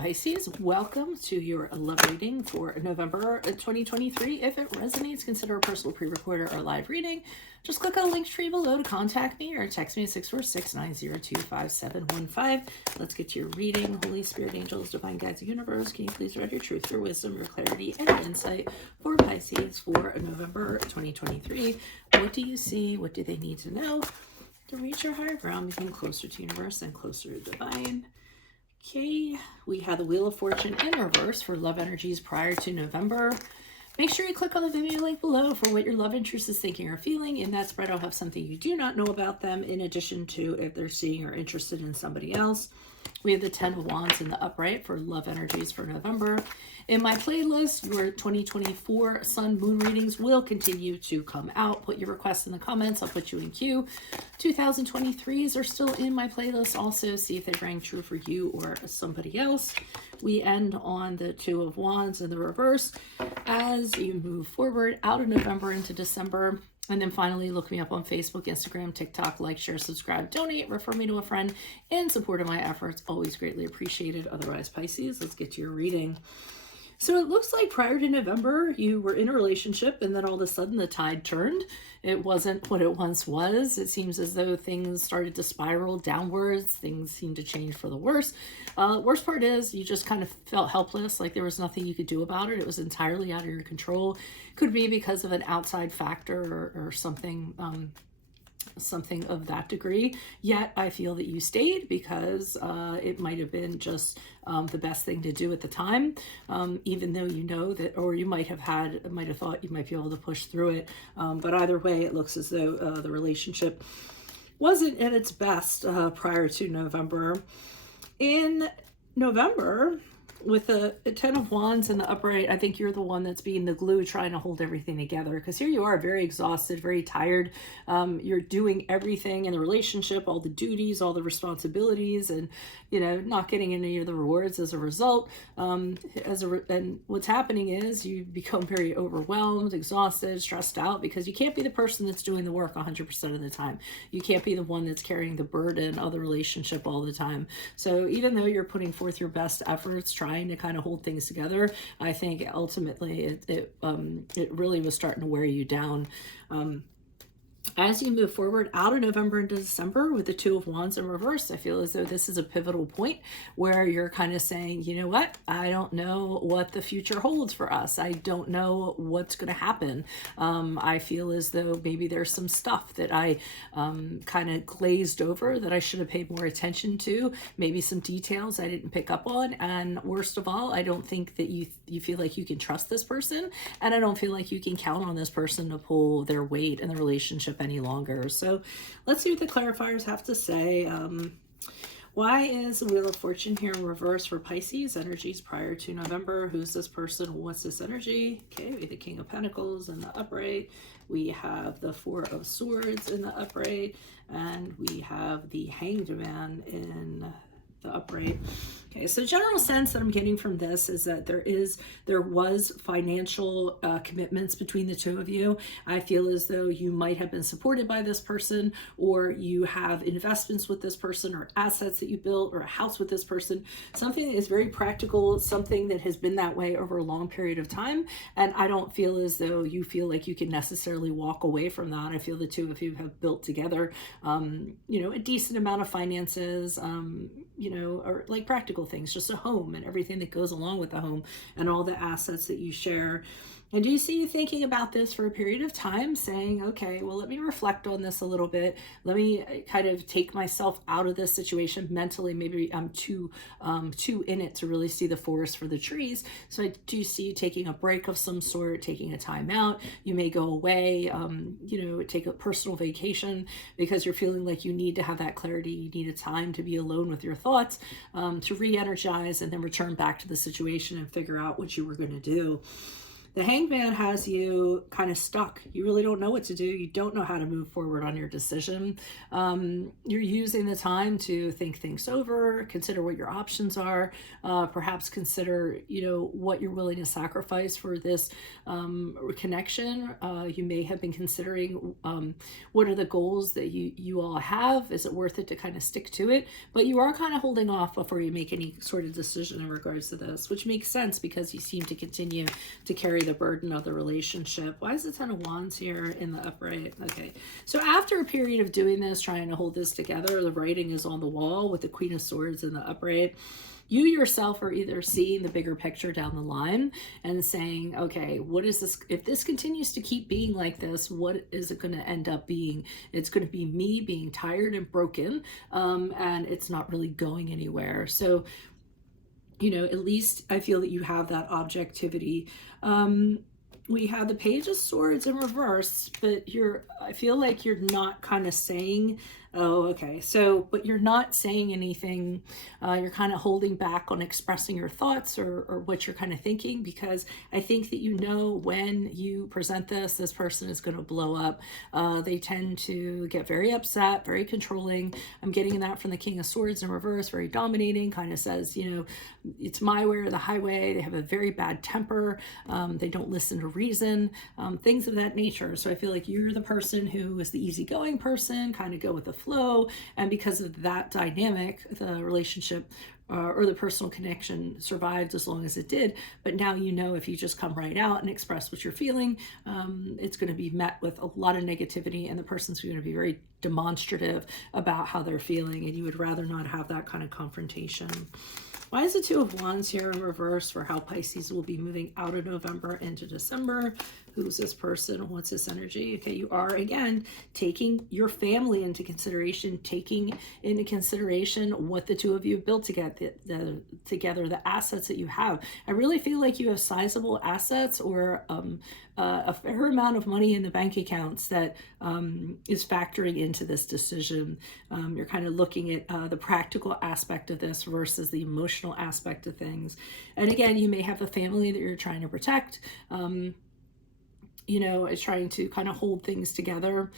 Pisces, welcome to your love reading for November 2023. If it resonates, consider a personal pre-recorded or live reading. Just click on the link tree below to contact me or text me at 646-902-5715. Let's get to your reading. Holy Spirit, angels, divine guides, universe, can you please read your truth, your wisdom, your clarity, and insight for Pisces for November 2023? What do you see? What do they need to know to reach your higher ground, become closer to universe and closer to divine? Okay, we have the Wheel of Fortune in reverse for love energies prior to November. Make sure you click on the video link below for what your love interest is thinking or feeling. In that spread, I'll have something you do not know about them, in addition to if they're seeing or interested in somebody else. We have the 10 of Wands in the upright for love energies for November. In my playlist, your 2024 Sun Moon readings will continue to come out. Put your requests in the comments. I'll put you in queue. 2023s are still in my playlist. Also, see if they rang true for you or somebody else. We end on the 2 of Wands in the reverse as you move forward out of November into December. And then finally, look me up on Facebook, Instagram, TikTok, like, share, subscribe, donate, refer me to a friend in support of my efforts. Always greatly appreciated. Otherwise, Pisces, let's get to your reading. So it looks like prior to November, you were in a relationship and then all of a sudden the tide turned. It wasn't what it once was. It seems as though things started to spiral downwards. Things seemed to change for the worse. Worst part is you just kind of felt helpless, like there was nothing you could do about it. It was entirely out of your control. Could be because of an outside factor or something something of that degree. Yet I feel that you stayed because it might have been just the best thing to do at the time, even though you know that, or you might have thought you might be able to push through it. But either way, it looks as though the relationship wasn't at its best prior to November. In November, with the 10 of Wands in the upright, I think you're the one that's being the glue, trying to hold everything together, because here you are very exhausted, very tired. You're doing everything in the relationship, all the duties, all the responsibilities, and not getting any of the rewards as a result. And what's happening is you become very overwhelmed, exhausted, stressed out, because you can't be the person that's doing the work 100% of the time. You can't be the one that's carrying the burden of the relationship all the time. So even though you're putting forth your best efforts, trying to kind of hold things together, I think ultimately it really was starting to wear you down. As you move forward out of November into December with the 2 of Wands in reverse, I feel as though this is a pivotal point where you're kind of saying, you know what, I don't know what the future holds for us. I don't know what's going to happen. I feel as though maybe there's some stuff that I kind of glazed over that I should have paid more attention to, maybe some details I didn't pick up on. And worst of all, I don't think that you feel like you can trust this person, and I don't feel like you can count on this person to pull their weight in the relationship any longer. So let's see what the clarifiers have to say. Why is the Wheel of Fortune here in reverse for Pisces energies prior to November? Who's this person? What's this energy? Okay, we have the King of Pentacles in the upright. We have the 4 of Swords in the upright, and we have the Hanged Man in the upright. Okay, so general sense that I'm getting from this is that there was financial commitments between the two of you. I feel as though you might have been supported by this person, or you have investments with this person, or assets that you built, or a house with this person, something that is very practical, something that has been that way over a long period of time. And I don't feel as though you feel like you can necessarily walk away from that. I feel the two of you have built together, a decent amount of finances, or like practical things, just a home and everything that goes along with the home and all the assets that you share. And do you see you thinking about this for a period of time, saying, okay, well, let me reflect on this a little bit. Let me kind of take myself out of this situation mentally. Maybe I'm too in it to really see the forest for the trees. So I do see you taking a break of some sort, taking a time out. You may go away, take a personal vacation because you're feeling like you need to have that clarity. You need a time to be alone with your thoughts, to re-energize and then return back to the situation and figure out what you were going to do. The Hanged Man has you kind of stuck. You really don't know what to do. You don't know how to move forward on your decision. You're using the time to think things over, consider what your options are, perhaps consider, what you're willing to sacrifice for this connection. You may have been considering what are the goals that you all have. Is it worth it to kind of stick to it? But you are kind of holding off before you make any sort of decision in regards to this, which makes sense because you seem to continue to carry the burden of the relationship. Why is the Ten of Wands here in the upright? Okay, so after a period of doing this, trying to hold this together, the writing is on the wall with the Queen of Swords in the upright. You yourself are either seeing the bigger picture down the line and saying, okay, what is this? If this continues to keep being like this, what is it going to end up being? It's going to be me being tired and broken, and it's not really going anywhere. So, at least I feel that you have that objectivity. We have the Page of Swords in reverse, but I feel like you're not kind of saying, oh, okay. So, but you're not saying anything. You're kind of holding back on expressing your thoughts or what you're kind of thinking, because I think that when you present this person is going to blow up. They tend to get very upset, very controlling. I'm getting that from the King of Swords in reverse, very dominating, kind of says, it's my way or the highway. They have a very bad temper. They don't listen to reason, things of that nature. So I feel like you're the person who is the easygoing person, kind of go with the flow. And because of that dynamic, the relationship or the personal connection survived as long as it did. But now if you just come right out and express what you're feeling, it's going to be met with a lot of negativity, and the person's going to be very demonstrative about how they're feeling, and you would rather not have that kind of confrontation. Why is the Two of Wands here in reverse for how Pisces will be moving out of November into December? Who's this person? What's this energy? Okay, you are, again, taking your family into consideration, taking into consideration what the two of you have built together, the assets that you have. I really feel like you have sizable assets or a fair amount of money in the bank accounts that is factoring into this decision. You're kind of looking at the practical aspect of this versus the emotional aspect of things. And again, you may have a family that you're trying to protect. Is trying to kind of hold things together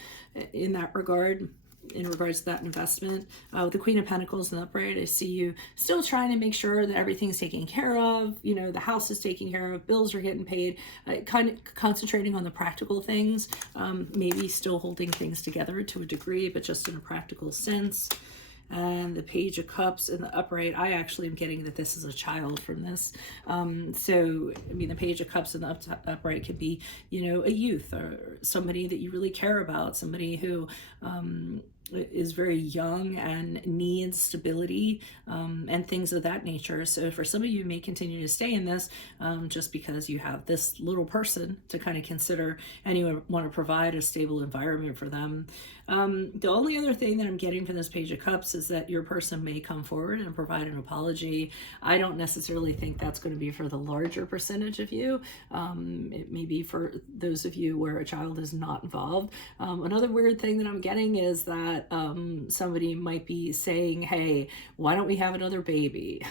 in that regard, in regards to that investment. With the Queen of Pentacles in the upright, I see you still trying to make sure that everything's taken care of, the house is taken care of, bills are getting paid, kind of concentrating on the practical things, maybe still holding things together to a degree, but just in a practical sense. And the Page of Cups in the upright, I actually am getting that this is a child from this. The Page of Cups in the upright could be, a youth or somebody that you really care about, somebody who is very young and needs stability and things of that nature. So for some of you, may continue to stay in this just because you have this little person to kind of consider, and you want to provide a stable environment for them. The only other thing that I'm getting from this Page of Cups is that your person may come forward and provide an apology. I don't necessarily think that's going to be for the larger percentage of you. It may be for those of you where a child is not involved. Another weird thing that I'm getting is that somebody might be saying, hey, why don't we have another baby?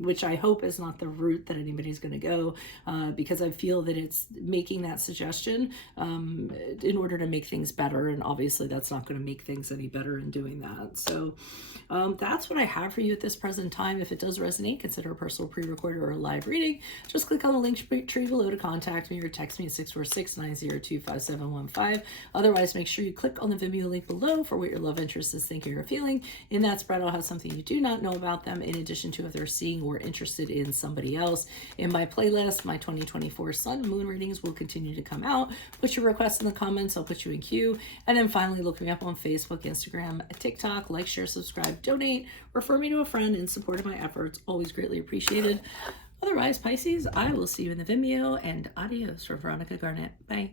Which I hope is not the route that anybody's going to go, because I feel that it's making that suggestion in order to make things better. And obviously that's not going to make things any better in doing that. So that's what I have for you at this present time. If it does resonate, consider a personal pre-recorded or a live reading. Just click on the link tree below to contact me or text me at 646-902-5715. Otherwise, make sure you click on the Vimeo link below for what your love interest is thinking or feeling. In that spread, I'll have something you do not know about them, in addition to if they're seeing or interested in somebody else. In my playlist, my 2024 Sun and Moon readings will continue to come out. Put your requests in the comments. I'll put you in queue. And then finally, look me up on Facebook, Instagram, TikTok. Like, share, subscribe, donate, refer me to a friend in support of my efforts. Always greatly appreciated. Otherwise, Pisces, I will see you in the Vimeo, and adios from Veronica Garnett. Bye.